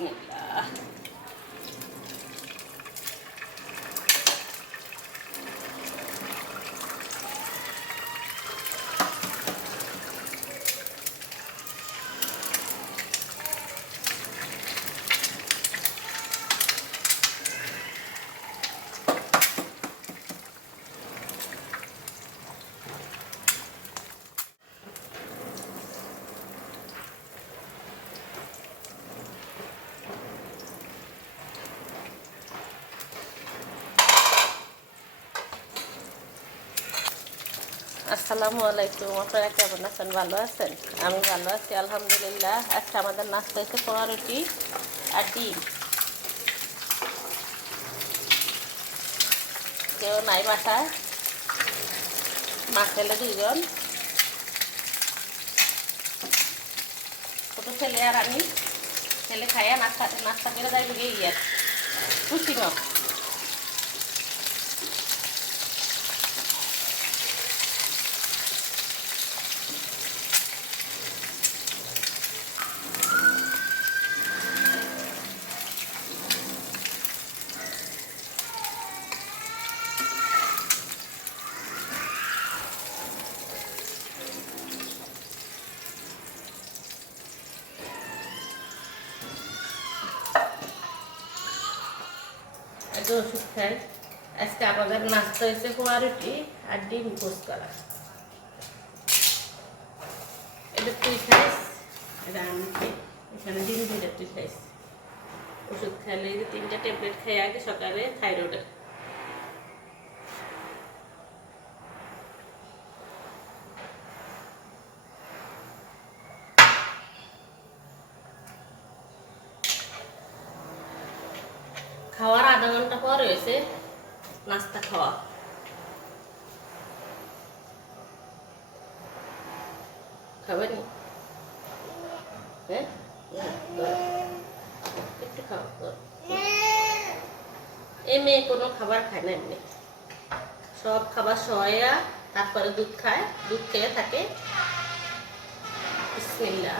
movie. আসসালামু আলাইকুম, আপনারা কেমন আছেন? ভালো আছেন? আমি ভালো আছি, আলহামদুলিল্লাহ। আজকে আমাদের নাস্তা হয়েছে পোড়া রুটি আর ডিম। কেউ নাই বাসায়? মা ছেলে দুজন ছোটো ছেলে আর আমি। ছেলে খাইয়া নাস্তা নাস্তা করে যাই গিয়ে ইয়ে খুশি না? একটু ওষুধ খাই, আজকে আমাদের নাস্তা হয়েছে পোয়া রুটি আর ডিম পোস করা এটা তুই খাইস, এটা আমি খাই। এখানে ডিম দুইটা তুই খাইস। ওষুধ খাইলে তিনটা ট্যাবলেট খাই আগে সকালে, থাইরয়েডের। খাওয়ার আধা ঘণ্টা পর রয়েছে নাস্তা খাওয়া। খাবেন? হ্যাঁ? একটু খাও এই মেয়ে কোনো খাবার খায় না এমনি। সব খাবার সয়া তারপরে দুধ খায়, দুধ খেয়ে থাকে। বিসমিল্লাহ।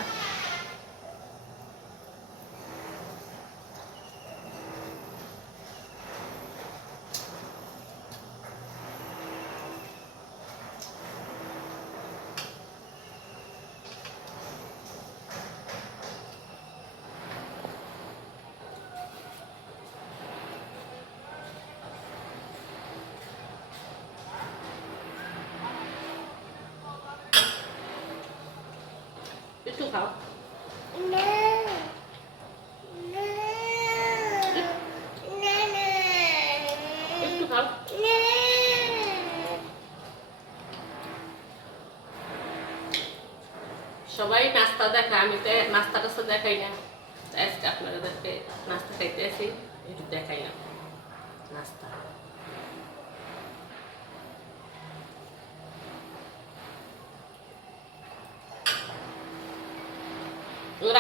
খাও। সবাই নাস্তা দেখা, আমি তো নাস্তা টাস্তা দেখাই না। আজকে আপনাদেরকে নাস্তা খাইতে আসি, একটু দেখাই না। নাস্তা।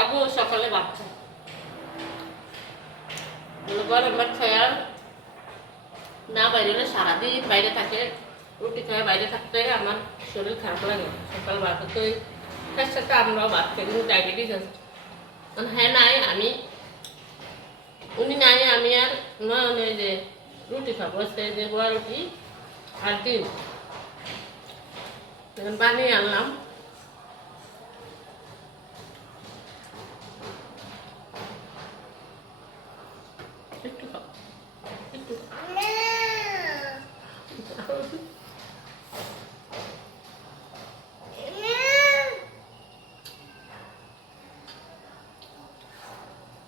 আবু সকালে গরম ভাত না বাইরে সারাদিন বাইরে থাকে, রুটি খায়, বাইরে থাকতে আমার শরীর খারাপ লাগে। সকাল সাথে আমরাও ভাত খাই ডায়াবেটিস আছে। হ্যাঁ নাই আমি, উনি নাই, আমি আর ওই যে রুটি খাব যে রুটি আর এখন বানিয়ে আনলাম একটু খাও একটু